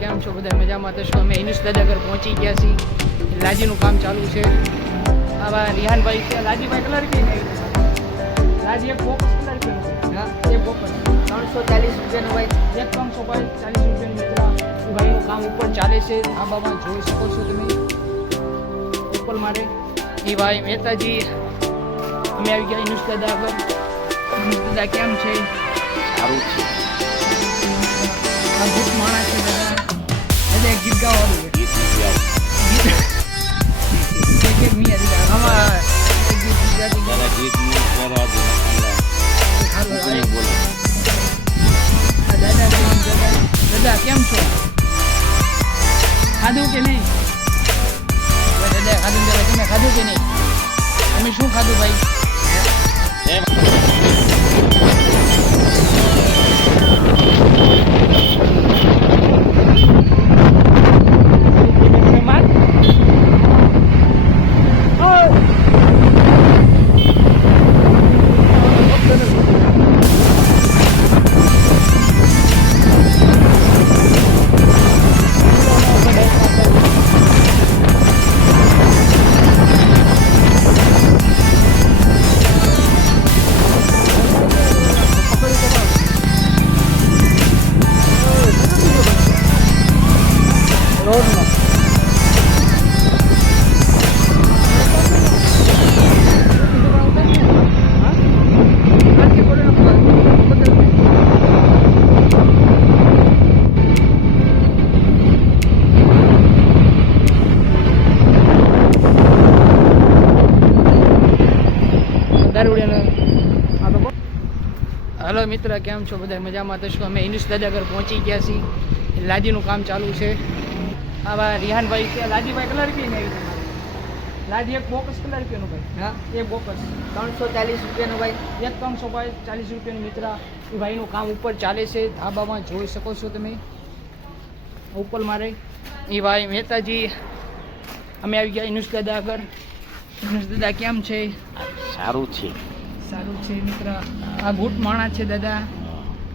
કેમ છો? બધા મજામાં તો અમે એની દાદા ઘર પહોંચી ગયા છીએ. લાજીનું કામ ચાલુ છે. આવા રિહાનભાઈ છે. લાજીભાઈ કલર કે લાજી એક બોક્સ કલર કે હા. એક બોક્સ ત્રણસો ચાલીસ રૂપિયાનું ભાઈ. એક ત્રણસો બાય ચાલીસ રૂપિયાનું મિત્ર ભાઈનું કામ ઉપર ચાલે છે. આ બાબા જોઈ શકો છો તમે. ઉપર મારે. એ ભાઈ મહેતાજી. અમે આવી ગયા ઇનુસ દાદા આગળ દાદા કેમ છે? સારું છે. આ માણસ માણા છે. દાદા દાદા એક ગીત ગાવાનું છે ગીત નથી આવતું ગીત એક એક મિયા દાદા આમાં એક ગીત ગુજરાતી ગીત તારા ગીતનું પહેરવા દે નકમડા. સારું હું કંઈ આવે. બોલું. આ દાદા છે એમ દાદા દાદા કેમ છો ખાધું કે નહીં હવે દાદા ખાધું દાદા તમે ખાધું કે નહીં તમે શું ખાધું ભાઈ હલો મિત્ર કેમ છો? બધા મજામાં? તો શું અમે ઇનિશ દાદા ઘર પહોંચી ગયા છીએ. લાદીનું કામ ચાલુ છે. આવા રિહાનભાઈ છે. લાદીભાઈ કલર કે નહીં લાદી એક બોક્સ કલર રૂપિયાનું ભાઈ. હા? એક બોક્સ. ત્રણસો ચાલીસ રૂપિયાનું ભાઈ. એક ત્રણસો ભાઈ ચાલીસ રૂપિયાનું મિત્ર. એ ભાઈનું કામ ઉપર ચાલે છે. ધાબામાં જોઈ શકો છો તમે. ઉપર મારે. એ ભાઈ મહેતાજી. અમે આવી ગયા ઇનુસ દાદા આગળ ઇનુસ દાદા કેમ છે? સારું છે. સારું છે મિત્ર. આ ગુટ માણા છે દાદા.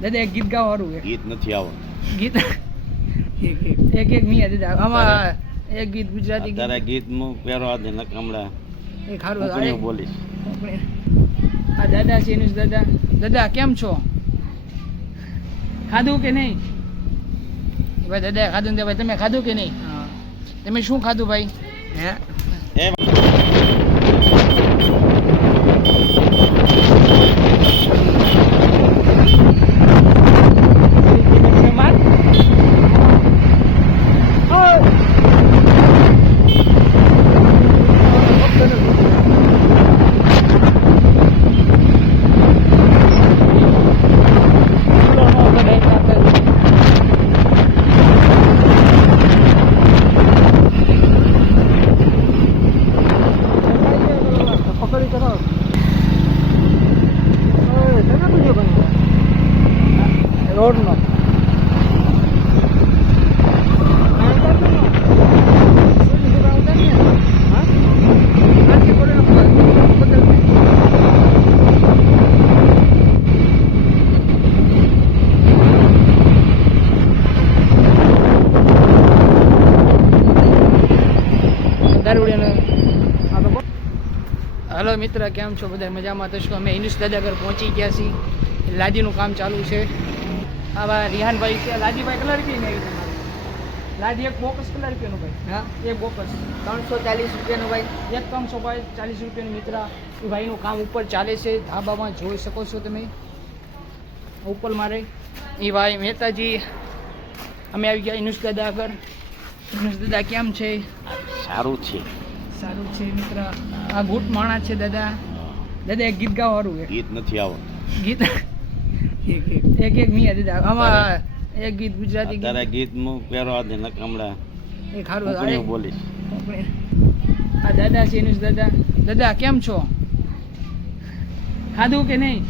દાદા એક ગીત ગાવાનું છે ગીત નથી આવતું ગીત? એક એક. મિયા દાદા. આમાં એક ગીત ગુજરાતી ગીત. તારા ગીતનું પહેરવા દે નકમડા. એ ખારું સારું બોલીશ. આ દાદા છે એનું દાદા. દાદા કેમ છો? ખાધું કે નહીં? ભાઈ દાદા ખાધું ને ભાઈ તમે ખાધું કે નહીં? તમે શું ખાધું ભાઈ? હે? હલો મિત્ર કેમ છો? બધા મજામાં? તો શું અમે ઇનિશ દાદા ઘર પહોંચી ગયા છીએ. લાદીનું કામ ચાલુ છે. આવા રિહાનભાઈ છે. લાદીભાઈ કલર કઈ નહીં લાદી એક બોકસ કલર રૂપિયાનું ભાઈ. હા? એક બોકસ. ત્રણસો ચાલીસ રૂપિયાનું ભાઈ. એક ત્રણસો ભાઈ ચાલીસ રૂપિયાનું મિત્ર. એ ભાઈનું કામ ઉપર ચાલે છે. ધાબામાં જોઈ શકો છો તમે. ઉપર મારે. એ ભાઈ મહેતાજી. અમે આવી ગયા ઇનુસ દાદા આગળ ઇનુસ દાદા કેમ છે? સારું છે. સારું છે મિત્ર. આ ગુટ માણા છે દાદા. દાદા એક ગીત ગાવાનું છે ગીત નથી આવતું. ગીત? એક એક. મિયા દાદા. આમાં એક ગીત ગુજરાતી ગીત. તારા પેરો પહેરવા દે નકમડા. એ ખારું કંઈ બોલીશ. આ દાદા છે એનું દાદા. દાદા કેમ છો? ખાધું કે નહીં?